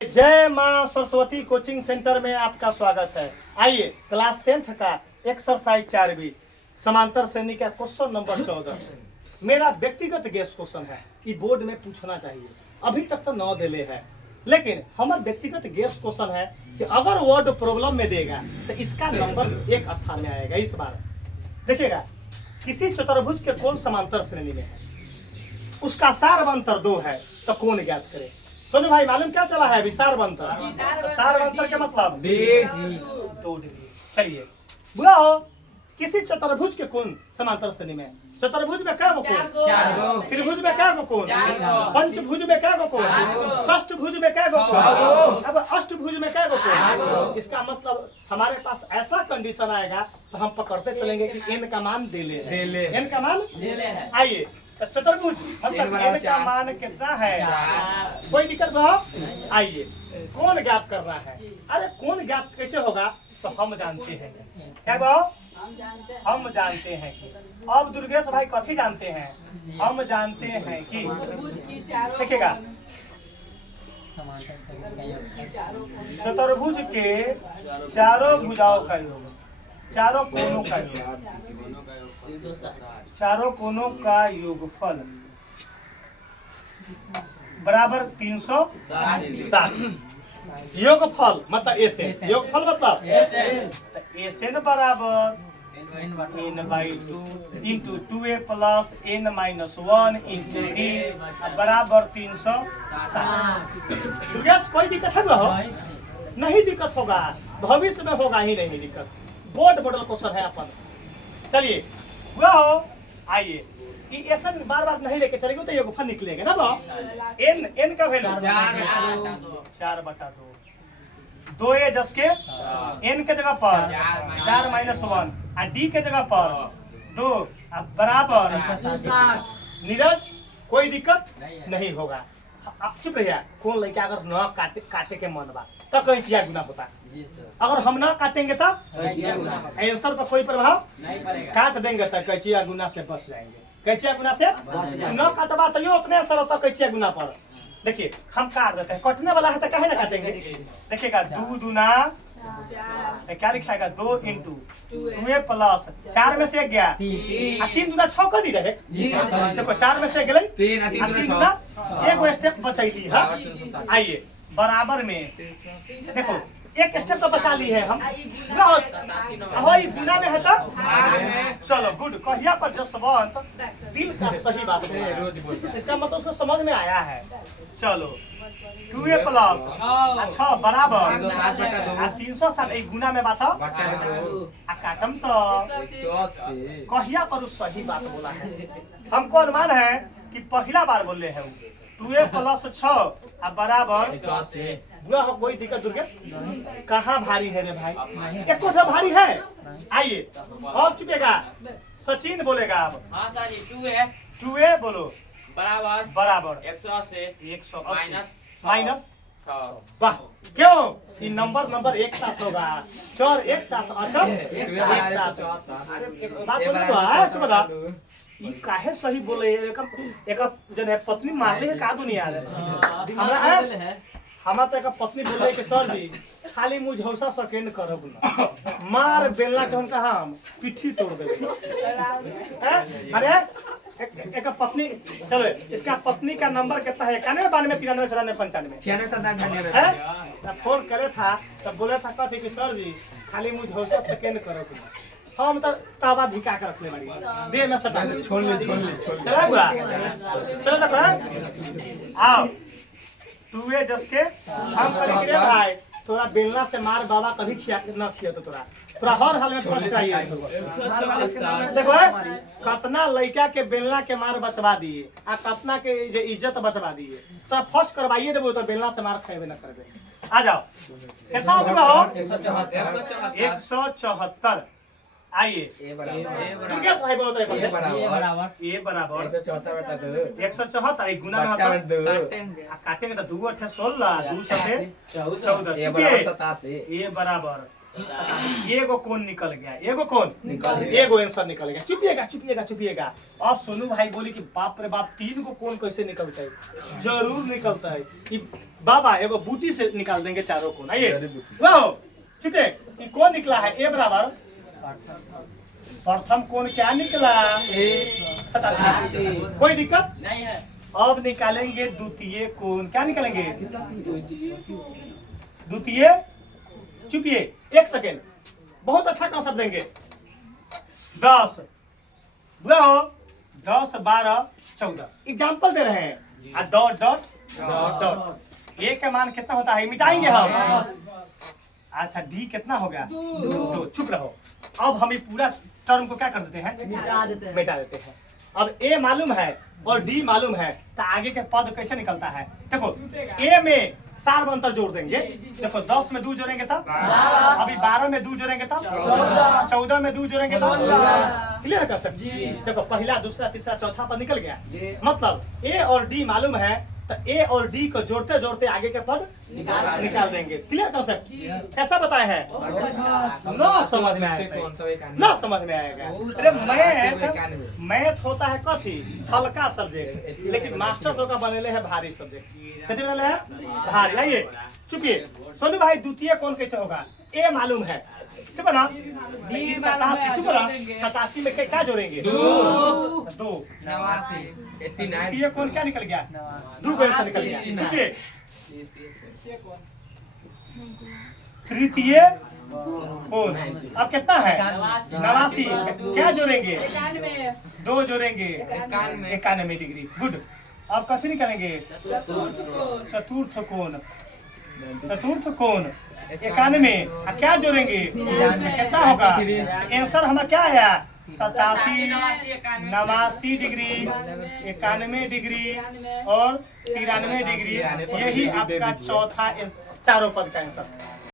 जय मां Saraswati coaching centre में आपका स्वागत है। आइए क्लास 10th का एक्सरसाइज 4B समांतर श्रेणी का क्वेश्चन नंबर 14 मेरा व्यक्तिगत गेस क्वेश्चन है। ये बोर्ड में पूछना चाहिए। अभी तक तो 9 दिले है, लेकिन हमारा व्यक्तिगत गेस क्वेश्चन है कि अगर वर्ड प्रॉब्लम में देगा तो इसका नंबर एक स्थान में आएगा। इस बार देखिएगा, किसी चतुर्भुज के कोण समांतर श्रेणी में है, उसका सारवंतर 2 है, तो कोण ज्ञात करें। सोनू भाई मालूम क्या चला है अभी? सारवंतर। सारवंतर का मतलब 2 डिग्री। चलिए बुआ हो, किसी चतुर्भुज के कोण समांतर श्रेणी में, चतुर्भुज में क्या कोण? त्रिभुज में क्या कोण? पंचभुज में क्या कोण? षष्ठभुज में क्या कोण? अब अष्टभुज में क्या कोण? इसका मतलब हमारे पास ऐसा कंडीशन आएगा तो हम पकड़ते चलेंगे कि n का मान दे ले। n का मान है। आइए तो चतुर्भुज मतलब n का मान कितना है? कोई दिक्कत हो? आइए कौन ज्ञात करना है। अरे कौन ज्ञात कैसे होगा? तो हम जानते हैं। क्या भाव? हम जानते हैं कि अब दुर्गेश भाई कथी जानते हैं? हम जानते हैं कि देखिएगा, चतुर्भुज के चारों भुजाओं का योग, चारों कोनों का योग, चारों कोनों का योगफल बराबर 360। योगफल मतलब एसएन, योगफल मतलब एसएन बराबर n/2 into 2a plus n-1 into d बराबर 360। दुर्गेश कोई दिक्कत है? नहीं दिक्कत होगा, भविष्य में होगा ही नहीं दिक्कत। बोर्ड मॉडल क्वेश्चन है अपन। चलिए हुआ हो, आइए एसएन बार बार नहीं लेके चलेंगे तो योगफल निकलेगा ना बा। n का वैल्यू 4/2 2a जस के n के जगह पर 4-1 और d के जगह पर 2 बराबर। नीरज कोई दिक्कत नहीं होगा। चुप रहिए। कौन लड़का अगर न काटे के मन बा तो कैंचिया गुना होता। अगर हम ना काटेंगे तो आंसर पर कोई प्रभाव नहीं पड़ेगा। काट देंगे तो कैंचिया गुना से बच जाएंगे। कैंचिया गुना से न काटवा तो उतने असर होता कैंचिया गुना पर। देखिए हम काट देते हैं, कटने वाला है तो कहे ना काटेंगे। देखिएगा 2 दूना क्या लिखाएगा? 2 इंटू 2a प्लस 4 में से 1 गया, 3 दूना 6 कर दी रहे। देखो 4 में से गए 3 दूना एक स्टेप बचैली है। आइए बराबर में देखो एक स्टेप तो बचा ली है हम। गुना में है तो चलो गुड। कहिया पर जसवंत दिल का सही बात है, इसका मतलब उसको समझ में आया है। चलो 2a प्लस 6 बराबर 360 गुना में बात काटम तो कहिया पर उस सही बात बोला है। हमको अनुमान है कि पहला बार बोले हैं 2a प्लस 6 बराबर। कोई दिक्कत दुर्गेश? कहाँ भारी है रे भाई? एक कोठा भारी है। आइए और चुपेगा, सचिन बोलेगा अब। हाँ सर जी 2a बोलो बराबर 180 माइनस। वाह, क्यों? ये नंबर एक साथ होगा। चोर एक साथ, अच्छा एक साथ। अरे एक बात बोलो, ये काहे सही बोले? एक जन है पत्नी मारले है का दुनिया रे। हमरा तो एक पत्नी बोले कि सर जी खाली मुझौसा सेकंड करब ना, मार बेलना के उनका हम पिट्ठी तोड़ देबे। अरे एक पत्नी, चलो इसका पत्नी का नंबर कितना है? 91 92 93 94 95 फोन करे था तब बोला था कथी कि सर जी खाली मुझौसा सेकंड करब ना। हम तो तावा धिका कर रखले बाड़ी, दे में सटा छोड़ ले चला बुआ। चलो तक आओ 2a जस के हम करे रे भाई तोरा बेलना से मार बाबा कभी खिया न खिया तो तोरा हर हाल में फर्स्ट चाहिए। देखो कतना लड़का के बेलना के मार बचवा दिए आ कतना के जे इज्जत बचवा दिए। तो फर्स्ट करवाइए देबो तो बेलना से मार खाएबे न करबे। आ जाओ कितना हो? 174। आइए दुर्गेश भाई बोलो तो ए बराबर 174 गुना में काटेंगे तो 2 8 16 2 7 14 ए बराबर एगो कौन निकल गया, एगो कौन एगो आंसर निकल गया। चुपिएगा चुपिएगा चुपिएगा। अब सोनू भाई बोली कि बाप रे बाप 3 गो कौन कैसे निकलता है? जरूर निकलता है कि बाबा एगो बूटी से निकाल देंगे चारों कौन। आइए वाह चुपे, ये कौन निकला है? ए बराबर प्रथम कौन क्या निकला? 87। कोई दिक्कत नहीं है। अब निकालेंगे द्वितीय कौन। क्या निकालेंगे? द्वितीय। चुपिए 1 सेकेंड, बहुत अच्छा कॉन्सेप्ट देंगे। 10 बुआ हो 10 12 14 एग्जाम्पल दे रहे हैं। और डॉट डॉट डॉट ए का मान कितना होता है मिटाएंगे हम। अच्छा डी कितना हो गया? 2। चुप रहो। अब हम ये पूरा टर्म को क्या कर देते हैं? मिटा देते हैं। अब ए मालूम है और डी मालूम है तो आगे के पद कैसे निकलता है? देखो ए में सार अंतर जोड़ देंगे। देखो 10 में 2 जोड़ेंगे तब, अभी 12 में 2 जोड़ेंगे तब, 14 में 2 जोड़ेंगे तब। क्लियर कर सकते? देखो पहला दूसरा तीसरा चौथा पद निकल गया। मतलब ए और डी मालूम है तो ए और डी को जोड़ते जोड़ते आगे के पद निकाल देंगे। क्लियर कर सकते? कैसा बताए हैं? ना समझ में आएगा, ना समझ में आएगा। अरे मैथ होता है कथी हल्का सब्जेक्ट, लेकिन मास्टर का बनेले है भारी सब्जेक्ट। कथी बनेले है? भारी। आइए चुपिए सोनू भाई द्वितीय कौन कैसे होगा? ए मालूम है चुप ना। 87 में क्या जोड़ेंगे? 2। द्वितीय कौन क्या निकल गया? 2 को आंसर निकल गया। चुपिए तृतीय कौन अब कितना है? 89। क्या जोड़ेंगे? 2 जोड़ेंगे 91 डिग्री। गुड। अब कथी निकालेंगे? चतुर्थ कोण। चतुर्थ कोण 91। क्या जोड़ेंगे? कितना होगा? आंसर हमारा क्या है? 87 89 डिग्री 91 डिग्री और 93 डिग्री। यही आपका चौथा चारों पद का आंसर।